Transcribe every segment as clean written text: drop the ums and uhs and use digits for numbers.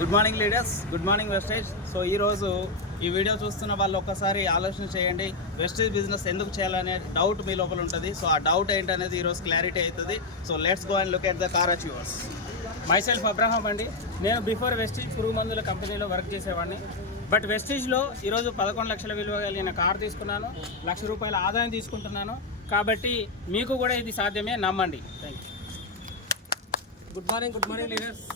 Good morning leaders, good morning Vestige. So ఈరోజు ఈ video చూస్తున్న వాళ్ళు ఒక్కసారి ఆలోచన చేయండి, వెస్టేజ్ బిజినెస్ ఎందుకు చేయాలనే డౌట్ మీ లోపల ఉంటుంది. సో ఆ డౌట్ ఏంటనేది ఈరోజు క్లారిటీ అవుతుంది. So let's go and look at the car achievers. Myself Abraham అండి. నేను బిఫోర్ వెస్టేజ్ పురుగు మందుల కంపెనీలో వర్క్ చేసేవాడిని. బట్ వెస్టేజ్లో ఈరోజు 11 లక్షల విలువ కలిగిన కార్ తీసుకున్నాను, ₹1,00,000 ఆదాయం తీసుకుంటున్నాను. కాబట్టి మీకు కూడా ఇది సాధ్యమే, నమ్మండి. Thank you. Good morning leaders.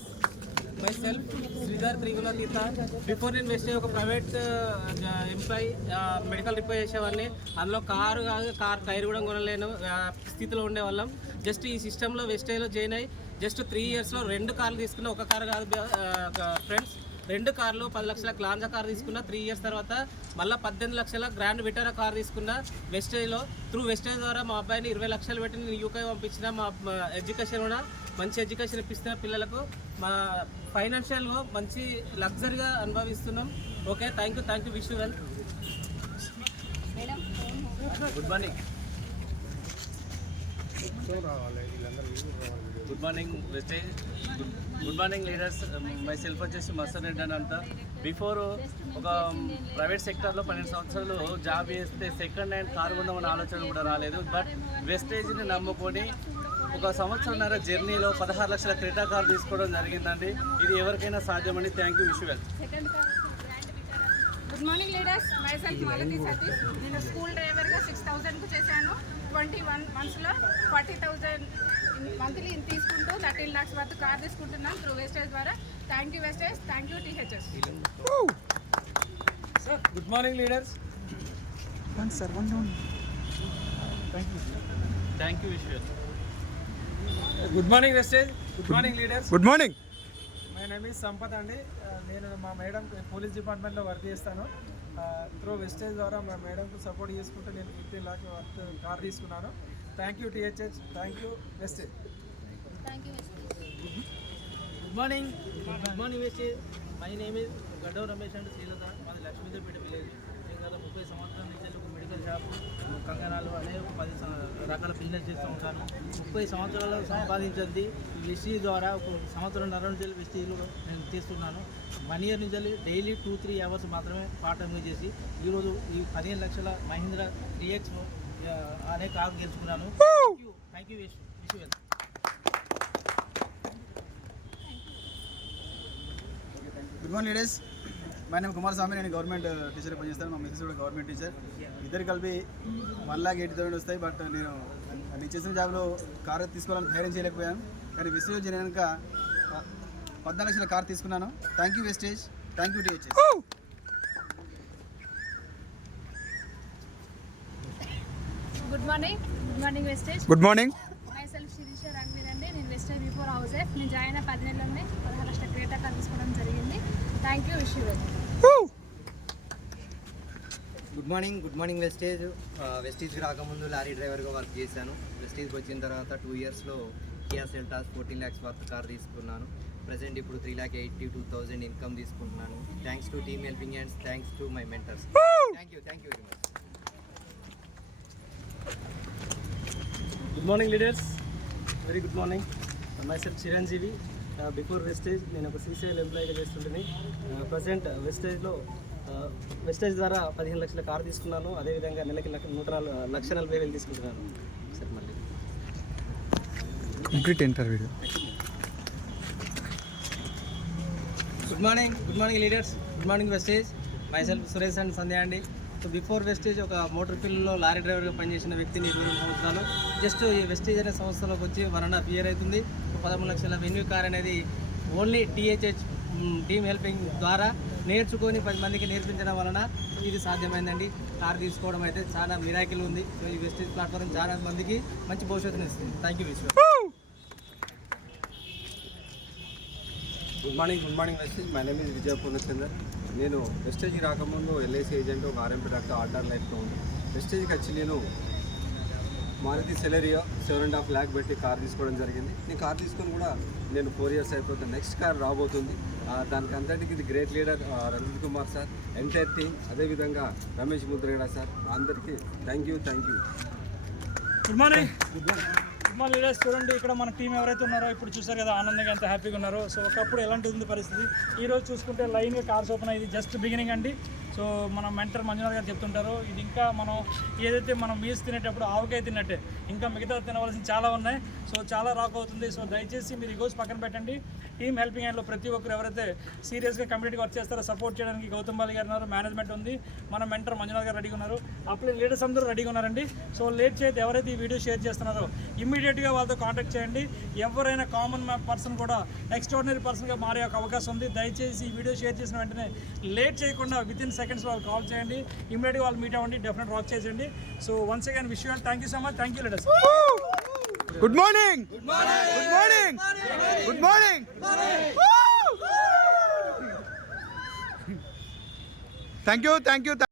Myself Sridhar Triguna Theertha. Before నేను వెస్టేజ్ ఒక ప్రైవేట్ ఎంప్లాయీ, మెడికల్ రిపేర్ చేసేవాడిని. అందులో కార్ టైర్ కూడా కొనలేను స్థితిలో ఉండేవాళ్ళం. జస్ట్ ఈ సిస్టంలో వెస్టేజ్లో జాయిన్ అయ్యి జస్ట్ 3 ఇయర్స్లో 2 కార్లు తీసుకున్న, ఒక కారు కాదు ఫ్రెండ్స్, 2 కార్లు. 10 లక్షల గ్లాంజా కార్ తీసుకున్న. 3 ఇయర్స్ తర్వాత మళ్ళీ 18 లక్షల గ్రాండ్ విటారా కార్ తీసుకున్న వెస్టేజ్లో. త్రూ వెస్టేజ్ ద్వారా మా అబ్బాయిని 20 లక్షలు పెట్టి నేను యూకే పంపించిన. మా ఎడ్యుకేషన్ కూడా మంచి ఎడ్యుకేషన్ ఇప్పిస్తున్న పిల్లలకు. మా ఫైనాన్షియల్గా మంచి లగ్జరీగా అనుభవిస్తున్నాం. Okay, thank you, wish you well. Good morning Vestige. Good morning leaders. Myself వచ్చేసి మస్తన్ రెడ్డి అని అంట. బిఫోర్ ఒక ప్రైవేట్ సెక్టర్లో 12 సంవత్సరాలు జాబ్ చేస్తే సెకండ్ హ్యాండ్ కారు కొందామన్న ఆలోచన కూడా రాలేదు. బట్ వెస్టేజ్ని నమ్ముకొని 1 సంవత్సరంన్నర జర్నీలో 16 లక్షల క్రెటా కార్ తీసుకోవడం జరిగిందండి. ఇది ఎవరికైనా సాధ్యమండి. Thank you, wish you well. Good morning leaders. Myself Malathi Satish. నేను స్కూల్ డ్రైవర్గా 6,000కు చేశాను. 21 monthsలో 40,000 మంత్లీ తీసుకుంటూ 13 lakhs వరకు కార్ తీసుకుంటున్నాం త్రూ వెస్టేజ్ ద్వారా. Thank you Vestige, thank you THS. Good morning leaders. Thank you, wish you well. Good morning Vestige. Good morning leaders. Good morning. My name is Sampath అండి. నేను మా madam police డిపార్ట్మెంట్లో work చేస్తాను. Through Vestige ద్వారా మా మేడంకు support చేసుకుంటూ నేను 15 lakhs వర్త్ కార్ తీసుకున్నాను. Thank you THH, thank you Vestige. Good morning Vestige. My name is Gaddava Ramesh and Srilatha. మాది లక్ష్మీదేవిపేట విలేజ్. నేను గత 30 సంవత్సరాల నుంచి ఒక మెడికల్ షాప్, కంగనాలు అనే 10 రకాల బిజినెస్ చేస్తూ ఉంటాను. 30 సంవత్సరాలు సంపాదించింది ఈ వెస్టేజ్ ద్వారా. 1 సంవత్సరంన్నర నుంచి వెస్టేజ్లో నేను చేస్తున్నాను. 1 year నుంచి డైలీ 2-3 hours మాత్రమే పార్ట్ టైం చేసి ఈరోజు ఈ 15 లక్షల మహీంద్రా 3X అనే కారు గెలుచుకున్నాను. Thank you, wish you well. Good morning leaders. My name Kumaraswamy. నేను గవర్నమెంట్ టీచర్ పనిచేస్తాను. మా మిస్సెస్ కూడా గవర్నమెంట్ టీచర్. ఇద్దరు కలిపి 1,80,000 వస్తాయి. బట్ నేను చేసిన జాబ్లో కారు తీసుకోవాలని ధైర్యం చేయలేకపోయాను. కానీ వెస్టేజ్ కనుక 14 లక్షల కార్ తీసుకున్నాను. Thank you Vestige, thank you THS. Good morning Vestige. Good morning. Myself Sirisha Rangameed అండి. నేను వెస్టేజ్ బిఫోర్ హౌస్ వైఫ్. నేను జాయిన్ అయిన 10 నెలలోనే 16 లక్షల క్రెటా కార్ తీసుకోవడం జరిగింది. Thank you, wish you well. Good morning Vestige. వెస్టేజ్కి రాకముందు లారీ డ్రైవర్గా వర్క్ చేశాను. వెస్టేజ్కి వచ్చిన తర్వాత 2 yearsలో Kia Seltos 14 lakhs worth car తీసుకున్నాను. ప్రజెంట్ ఇప్పుడు 3,82,000 ఇన్కమ్ తీసుకుంటున్నాను. Thanks to team helping hands, thanks to my mentors. Thank you very much. Good morning leaders. Very good morning. My self Chiranjeevi. Before Vestige నేను ఒక CCIL ఎంప్లాయీగా చేస్తుంటుంది. Present wastage ద్వారా 15 లక్షల car తీసుకున్నాను. అదేవిధంగా నెలకి 1,40,000 తీసుకుంటున్నాను. సరే, మళ్ళీ complete interview. Good morning leaders. Good morning Vestige. Myself Suresh and Sandhya అండి. సో బిఫోర్ వెస్టేజ్ ఒక మోటార్ ఫీల్డ్లో లారీ డ్రైవర్గా పనిచేసిన వ్యక్తిని 22 సంవత్సరాలు. జస్ట్ ఈ వెస్టేజ్ అనే సంస్థలోకి వచ్చి 1.5 year అవుతుంది. 13 లక్షల వెన్యూ కార్ అనేది ఓన్లీ టీహెచ్హెచ్ టీమ్ హెల్పింగ్ ద్వారా నేర్చుకొని 10 మందికి నేర్పించడం వలన ఇది సాధ్యమైందండి. కార్ తీసుకోవడం అయితే చాలా మిరాకిల్ ఉంది. సో ఈ వెస్టేజ్ ప్లాట్ఫామ్ చాలా మందికి మంచి భవిష్యత్తుని ఇస్తుంది. Thank you Vishwa. Good morning Vestige. My name is Vijaya Purnachander. నేను వెస్టేజ్కి రాకముందు LIC ఏజెంట్, ఒక RMP డాక్టర్, ఆర్డర్ లైఫ్లో ఉంది. వెస్టేజ్కి వచ్చి నేను మారుతి సెలెరియో 7.5 lakh పెట్టి కార్ తీసుకోవడం జరిగింది. నేను కార్ తీసుకొని కూడా నేను 4 years అయిపోతుంది. నెక్స్ట్ కార్ రాబోతుంది. దానికి అంతటికి ఇది great leader Ranjith Kumar sir, entire team, అదేవిధంగా రమేష్ ముద్రగడ సార్, అందరికీ thank you. Good morning. Good morning leaders. చూడండి ఇక్కడ మన టీం ఎవరైతే ఉన్నారో ఇప్పుడు చూసారు కదా ఆనందంగా ఎంత హ్యాపీగా ఉన్నారో. సో ఒకప్పుడు ఎలాంటి ఉంది పరిస్థితి, ఈరోజు చూసుకుంటే లైన్గా కార్స్ ఓపెన్ అయ్యింది. జస్ట్ బిగినింగ్ అండి. సో మన మెంటర్ మంజునాథ్ గారు చెప్తుంటారు ఇది ఇంకా మనం ఏదైతే మనం మీల్స్ తినేటప్పుడు ఆవకాయ తిన్నట్టే ఇంకా మిగతా తినవలసిన చాలా ఉన్నాయి. సో చాలా రాక్ అవుతుంది. సో దయచేసి మీరు ఈగోస్ పక్కన పెట్టండి. టీమ్ హెల్పింగ్ హ్యాండ్లో ప్రతి ఒక్కరు ఎవరైతే సీరియస్గా కమ్యూనిటీగా వర్క్ చేస్తారో సపోర్ట్ చేయడానికి గౌతమ్ బాలి గారు ఉన్నారు, మేనేజ్మెంట్ ఉంది, మన మెంటర్ మంజునాథ్ గారు రెడీగా ఉన్నారు, అప్లై లీడర్స్ అందరూ రెడీగా ఉన్నారండి. సో లేట్ చేయదు, ఎవరైతే ఈ వీడియో షేర్ చేస్తున్నారో ఇమ్మీడియట్గా వాళ్ళతో కాంటాక్ట్ చేయండి. ఎవరైనా కామన్ పర్సన్ కూడా ఎక్స్ట్రాడినరీ పర్సన్గా మారే ఒక అవకాశం ఉంది. దయచేసి ఈ వీడియో షేర్ చేసిన వెంటనే లేట్ చేయకుండా వితిన్ సెకండ్స్ వాళ్ళు కాల్ చేయండి, ఇమ్మీడియట్గా వాళ్ళు మీట్ అవ్వండి, డెఫినెట్ రాక్ చేసేయండి. So once again wish you all thank you so much. Thank you leaders. Good morning, good morning, good morning. Thank you.